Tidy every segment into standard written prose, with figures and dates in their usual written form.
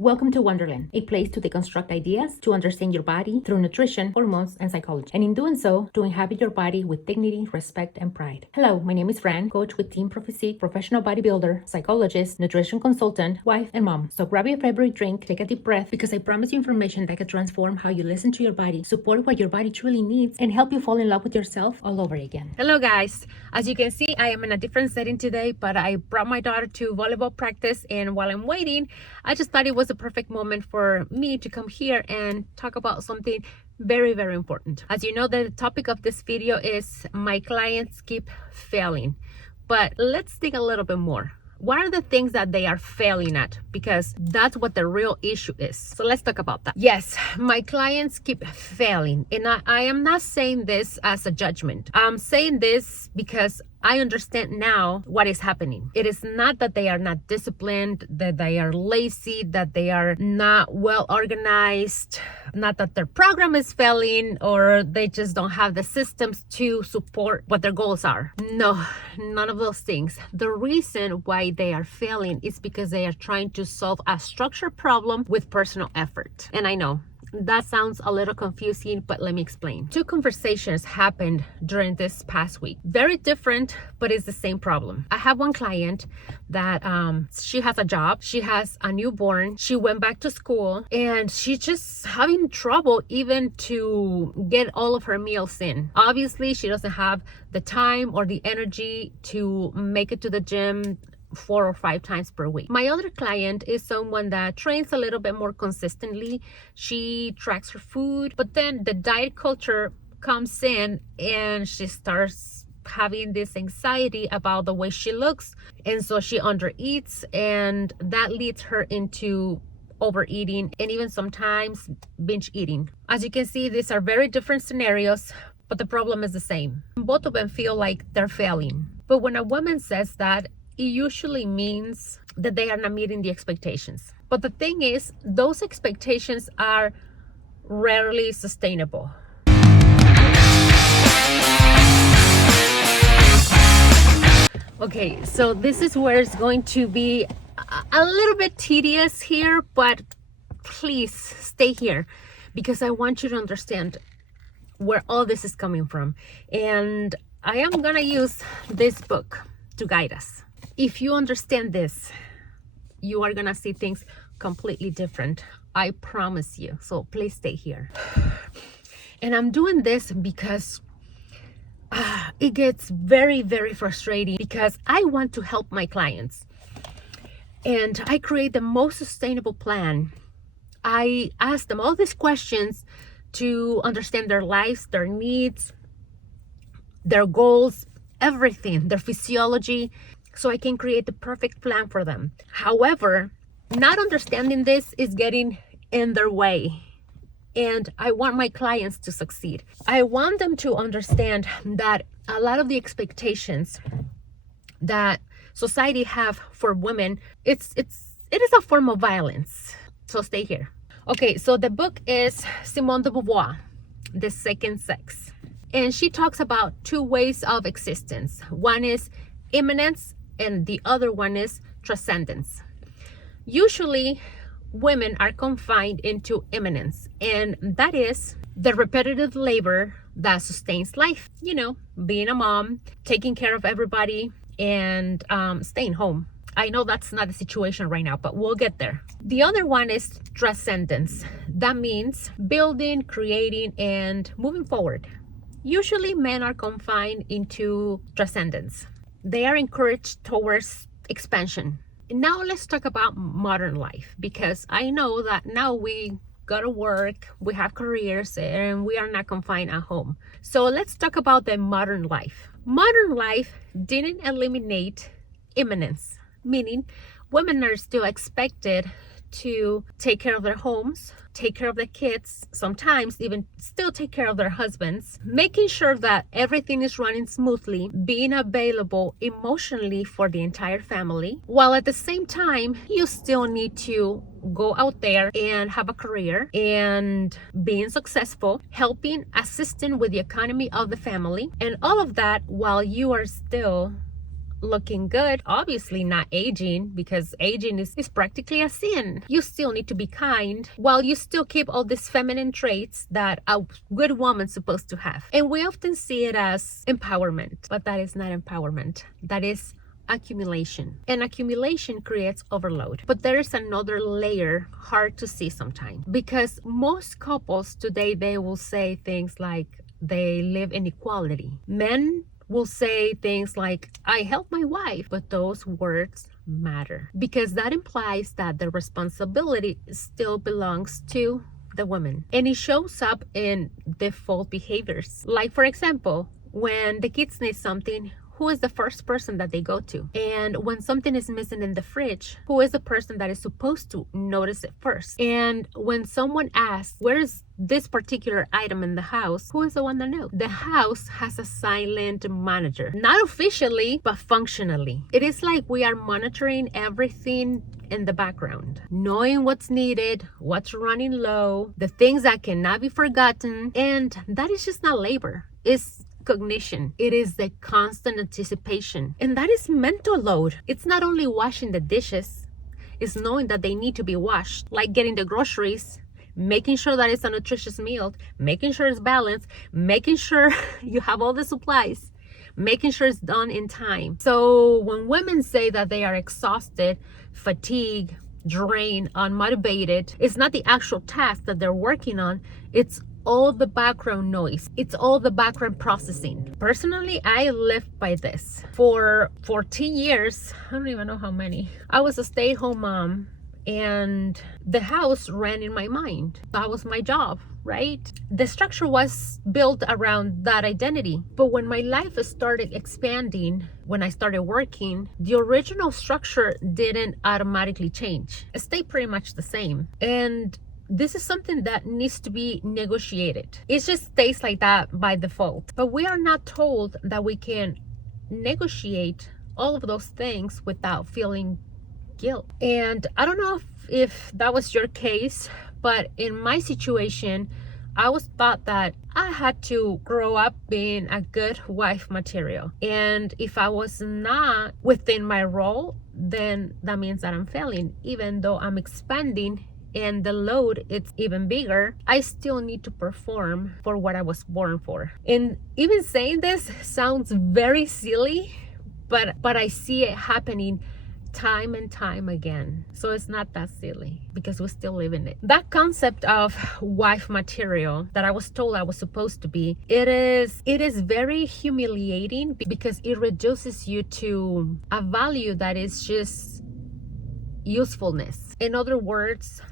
Welcome to Wonderland, a place to deconstruct ideas to understand your body through nutrition, hormones, and psychology. And in doing so, to inhabit your body with dignity, respect, and pride. Hello, my name is Fran, coach with Team ProPhysique, professional bodybuilder, psychologist, nutrition consultant, wife, and mom. So grab your favorite drink, take a deep breath, because I promise you information that can transform how you listen to your body, support what your body truly needs, and help you fall in love with yourself all over again. Hello, guys. As you can see, I am in a different setting today, but I brought my daughter to volleyball practice, and while I'm waiting, I just thought it was the perfect moment for me to come here and talk about something very, very important. As you know, the topic of this video is my clients keep failing, but let's dig a little bit more. What are the things that they are failing at? Because that's what the real issue is. So let's talk about that. Yes, my clients keep failing. And I am not saying this as a judgment. I'm saying this because I understand now what is happening. It is not that they are not disciplined, that they are lazy, that they are not well organized, not that their program is failing, or they just don't have the systems to support what their goals are. No, none of those things. The reason why they are failing is because they are trying to solve a structured problem with personal effort. And I know that sounds a little confusing, but let me explain. Two conversations happened during this past week. Very different, but it's the same problem. I have one client that she has a job, she has a newborn, she went back to school, and she's just having trouble even to get all of her meals in. Obviously, she doesn't have the time or the energy to make it to the gym 4 or 5 times per week. My other client is someone that trains a little bit more consistently. She tracks her food, but then the diet culture comes in and she starts having this anxiety about the way she looks, and so she undereats, and that leads her into overeating and even sometimes binge eating. As you can see, these are very different scenarios, but the problem is the same. Both of them feel like they're failing. But when a woman says that, it usually means that they are not meeting the expectations. But the thing is, those expectations are rarely sustainable. Okay, so this is where it's going to be a little bit tedious here, but please stay here because I want you to understand where all this is coming from. And I am gonna use this book to guide us. If you understand this, you are gonna see things completely different. I promise you. So please stay here. And I'm doing this because it gets very, very frustrating because I want to help my clients. And I create the most sustainable plan. I ask them all these questions to understand their lives, their needs, their goals, everything, their physiology, so I can create the perfect plan for them. However, not understanding this is getting in their way. And I want my clients to succeed. I want them to understand that a lot of the expectations that society have for women, it is a form of violence. So stay here. Okay, so the book is Simone de Beauvoir, The Second Sex. And she talks about 2 ways of existence. One is immanence, and the other one is transcendence. Usually, women are confined into immanence, and that is the repetitive labor that sustains life. You know, being a mom, taking care of everybody, and staying home. I know that's not the situation right now, but we'll get there. The other one is transcendence. That means building, creating, and moving forward. Usually, men are confined into transcendence. They are encouraged towards expansion. Now let's talk about modern life, because I know that now we go to work, we have careers, and we are not confined at home. So let's talk about the modern life. Modern life didn't eliminate immanence, meaning women are still expected to take care of their homes, take care of the kids, sometimes even still take care of their husbands, making sure that everything is running smoothly, being available emotionally for the entire family, while at the same time, you still need to go out there and have a career and being successful, helping, assisting with the economy of the family, and all of that while you are still looking good, obviously not aging, because aging is practically a sin. You still need to be kind while you still keep all these feminine traits that a good woman's supposed to have. And we often see it as empowerment, but that is not empowerment. That is accumulation, and accumulation creates overload. But there is another layer hard to see sometimes, because most couples today, they will say things like they live in equality. Men will say things like, I help my wife, but those words matter, because that implies that the responsibility still belongs to the woman, and it shows up in default behaviors. Like, for example, when the kids need something, who is the first person that they go to? And when something is missing in the fridge, who is the person that is supposed to notice it first? And when someone asks, where is this particular item in the house, who is the one that knows? The house has a silent manager, not officially, but functionally. It is like we are monitoring everything in the background, knowing what's needed, what's running low, the things that cannot be forgotten. And that is just not labor. It's cognition. It is the constant anticipation, and that is mental load. It's not only washing the dishes, it's knowing that they need to be washed, like getting the groceries, making sure that it's a nutritious meal, making sure it's balanced, making sure you have all the supplies, making sure it's done in time. So when women say that they are exhausted, fatigued, drained, unmotivated, it's not the actual task that they're working on, it's all the background noise. It's all the background processing. Personally, I lived by this. For 14 years, I don't even know how many, I was a stay-at-home mom, and the house ran in my mind. That was my job, right? The structure was built around that identity. But when my life started expanding, when I started working, the original structure didn't automatically change. It stayed pretty much the same. And this is something that needs to be negotiated. It just stays like that by default. But we are not told that we can negotiate all of those things without feeling guilt. And I don't know if that was your case, but in my situation, I was taught that I had to grow up being a good wife material. And if I was not within my role, then that means that I'm failing. Even though I'm expanding and the load it's even bigger, I still need to perform for what I was born for. And even saying this sounds very silly, but I see it happening time and time again. So it's not that silly, because we still live in it. That concept of wife material that I was told I was supposed to be, it is very humiliating, because it reduces you to a value that is just usefulness. In other words,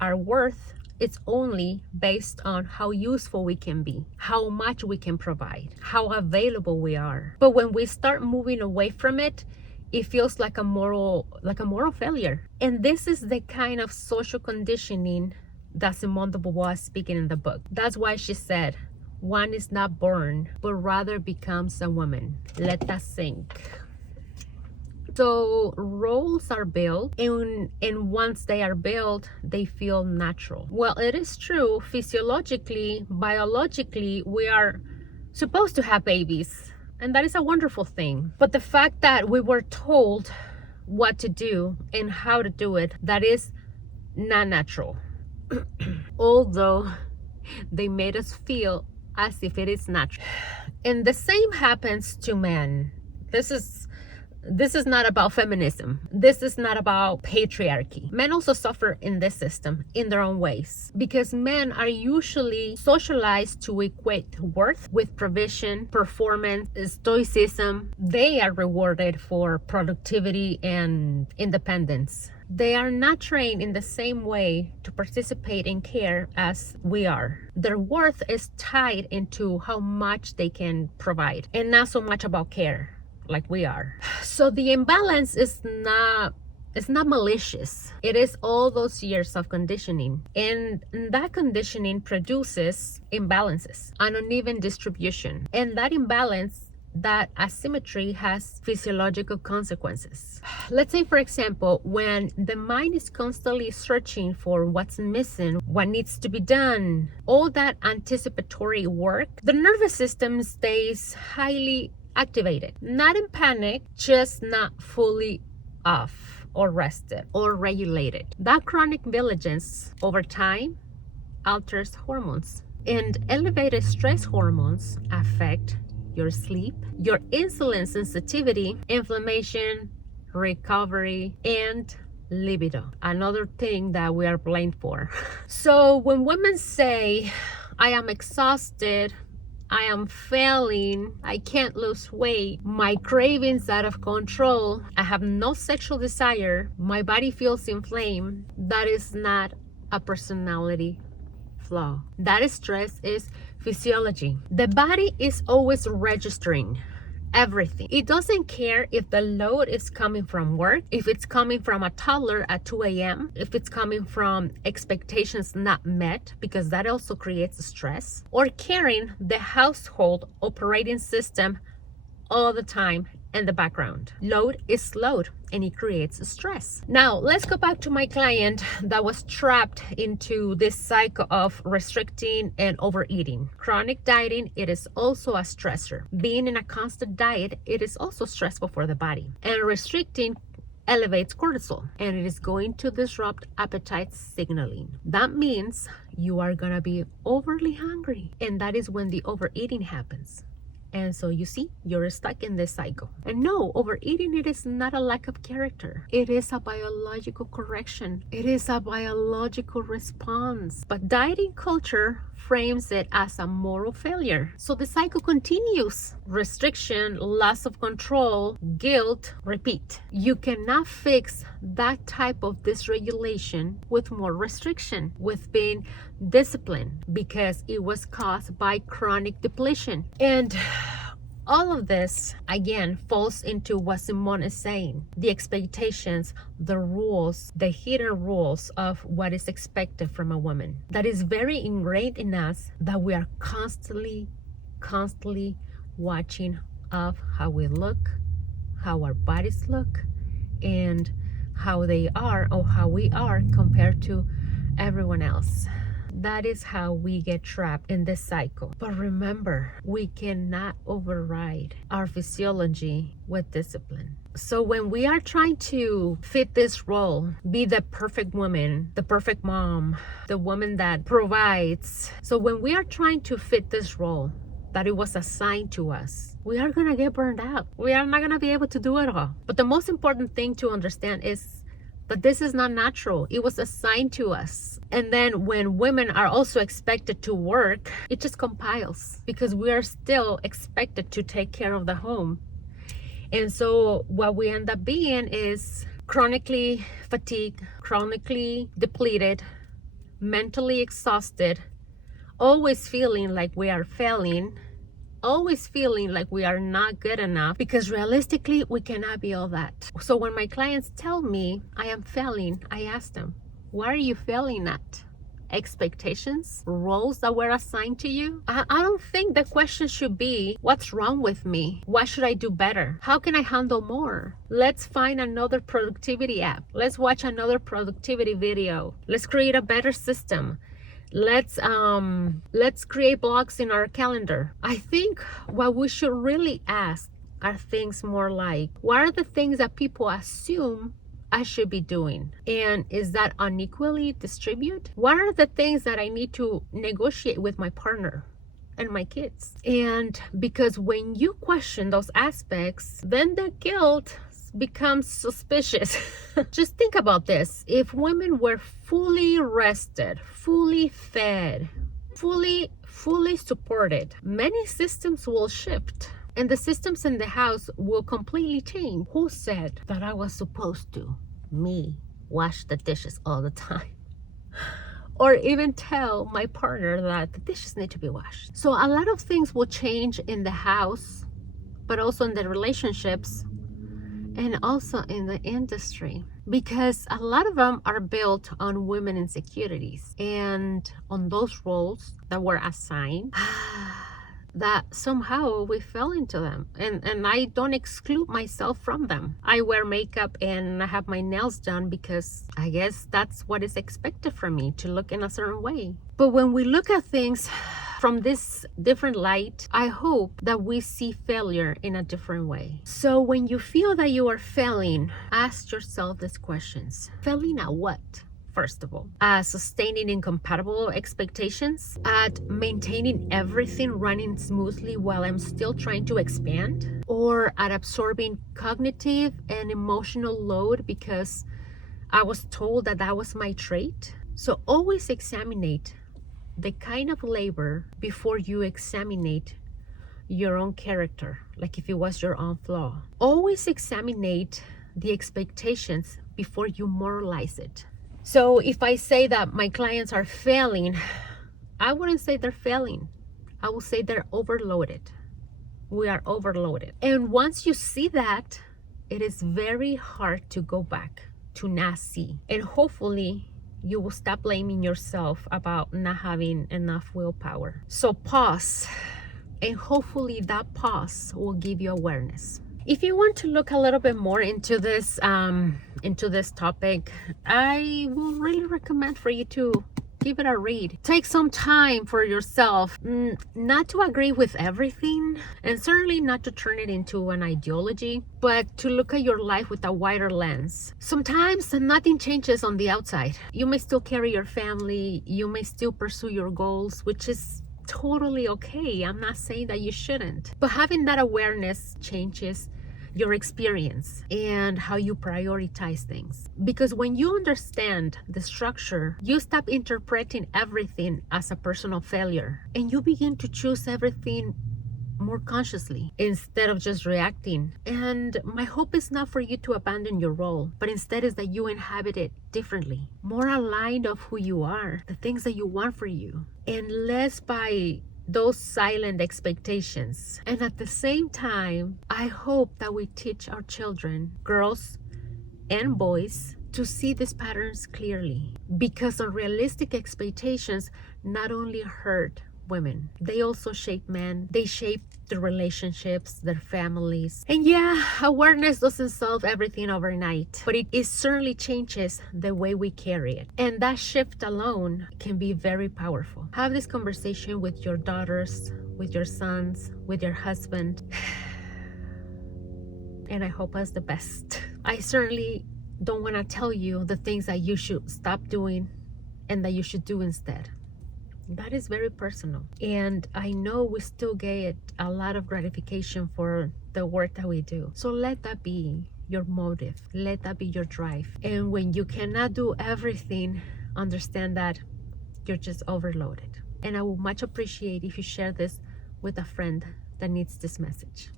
our worth, it's only based on how useful we can be, how much we can provide, how available we are. But when we start moving away from it, it feels like a moral failure. And this is the kind of social conditioning that Simone de Beauvoir is speaking in the book. That's why she said, one is not born, but rather becomes a woman. Let that sink. So roles are built, and once they are built, they feel natural. Well, it is true, physiologically, biologically, we are supposed to have babies, and that is a wonderful thing. But the fact that we were told what to do and how to do it, that is not natural. Although they made us feel as if it is natural. And the same happens to men. This is not about feminism. This is not about patriarchy. Men also suffer in this system in their own ways, because men are usually socialized to equate worth with provision, performance, stoicism. They are rewarded for productivity and independence. They are not trained in the same way to participate in care as we are. Their worth is tied into how much they can provide, and not so much about care like we are. So the imbalance is not malicious. It is all those years of conditioning, and that conditioning produces imbalances, an uneven distribution, and that imbalance, that asymmetry, has physiological consequences. Let's say, for example, when the mind is constantly searching for what's missing, what needs to be done, all that anticipatory work, the nervous system stays highly activated. Not in panic, just not fully off or rested or regulated. That chronic vigilance over time alters hormones, and elevated stress hormones affect your sleep, your insulin sensitivity, inflammation, recovery, and libido. Another thing that we are blamed for. So when women say, I am exhausted, I am failing, I can't lose weight, my cravings out of control, I have no sexual desire, my body feels inflamed, that is not a personality flaw. That stress is physiology. The body is always registering everything. It doesn't care if the load is coming from work, if it's coming from a toddler at 2 a.m., if it's coming from expectations not met, because that also creates stress, or carrying the household operating system all the time in the background. Load is load, and it creates stress. Now, let's go back to my client that was trapped into this cycle of restricting and overeating. Chronic dieting, it is also a stressor. Being in a constant diet, it is also stressful for the body. And restricting elevates cortisol, and it is going to disrupt appetite signaling. That means you are gonna be overly hungry, and that is when the overeating happens. And so you see, you're stuck in this cycle. And no, overeating, it is not a lack of character. It is a biological correction. It is a biological response. But dieting culture frames it as a moral failure. So the cycle continues. Restriction, loss of control, guilt, repeat. You cannot fix that type of dysregulation with more restriction, with being disciplined, because it was caused by chronic depletion. And all of this, again, falls into what Simone is saying. The expectations, the rules, the hidden rules of what is expected from a woman. That is very ingrained in us, that we are constantly watching of how we look, how our bodies look, and how they are or how we are compared to everyone else. That is how we get trapped in this cycle. But remember, we cannot override our physiology with discipline. So when we are trying to fit this role, be the perfect woman, the perfect mom, the woman that provides. So when we are trying to fit this role that it was assigned to us, we are gonna get burned out. We are not gonna be able to do it all. But the most important thing to understand is that this is not natural. It was assigned to us. And then when women are also expected to work, it just compiles, because we are still expected to take care of the home. And so what we end up being is chronically fatigued, chronically depleted, mentally exhausted, always feeling like we are failing, always feeling like we are not good enough, because realistically we cannot be all that. So when my clients tell me I am failing, I ask them, what are you failing at? Expectations, roles that were assigned to you? I don't think the question should be, what's wrong with me? What should I do better? How can I handle more? Let's find another productivity app. Let's watch another productivity video. Let's create a better system. Let's create blocks in our calendar. I think what we should really ask are things more like, what are the things that people assume I should be doing? And is that unequally distributed? What are the things that I need to negotiate with my partner and my kids? And because when you question those aspects, then the guilt becomes suspicious. Just think about this. If women were fully rested, fully fed, fully supported, many systems will shift, and the systems in the house will completely change. Who said that I was supposed to, me, wash the dishes all the time? Or even tell my partner that the dishes need to be washed. So a lot of things will change in the house, but also in the relationships, and also in the industry, because a lot of them are built on women insecurities and on those roles that were assigned, that somehow we fell into them. And I don't exclude myself from them. I wear makeup and I have my nails done because I guess that's what is expected from me, to look in a certain way. But when we look at things from this different light, I hope that we see failure in a different way. So when you feel that you are failing, ask yourself these questions. Failing at what? First of all, at sustaining incompatible expectations, at maintaining everything running smoothly while I'm still trying to expand, or at absorbing cognitive and emotional load because I was told that that was my trait. So always examine the kind of labor before you examine your own character, like if it was your own flaw. Always examine the expectations before you moralize it. So if I say that my clients are failing, I wouldn't say they're failing. I will say they're overloaded. We are overloaded. And once you see that, it is very hard to go back to not see. And hopefully you will stop blaming yourself about not having enough willpower. So pause, and hopefully that pause will give you awareness. If you want to look a little bit more into this topic, I will really recommend for you to give it a read. Take some time for yourself, not to agree with everything, and certainly not to turn it into an ideology, but to look at your life with a wider lens. Sometimes nothing changes on the outside. You may still carry your family, you may still pursue your goals, which is totally okay. I'm not saying that you shouldn't, but having that awareness changes your experience and how you prioritize things. Because when you understand the structure, you stop interpreting everything as a personal failure, and you begin to choose everything more consciously instead of just reacting. And my hope is not for you to abandon your role, but instead is that you inhabit it differently, more aligned of who you are, the things that you want for you, and less by those silent expectations. And at the same time, I hope that we teach our children, girls and boys, to see these patterns clearly, because unrealistic expectations not only hurt women, they also shape men, they shape their relationships, their families. And yeah, awareness doesn't solve everything overnight, but it certainly changes the way we carry it. And that shift alone can be very powerful. Have this conversation with your daughters, with your sons, with your husband. And I hope us the best. I certainly don't want to tell you the things that you should stop doing and that you should do instead. That is very personal. And I know we still get a lot of gratification for the work that we do. So let that be your motive. Let that be your drive. And when you cannot do everything, understand that you're just overloaded. And I would much appreciate if you share this with a friend that needs this message.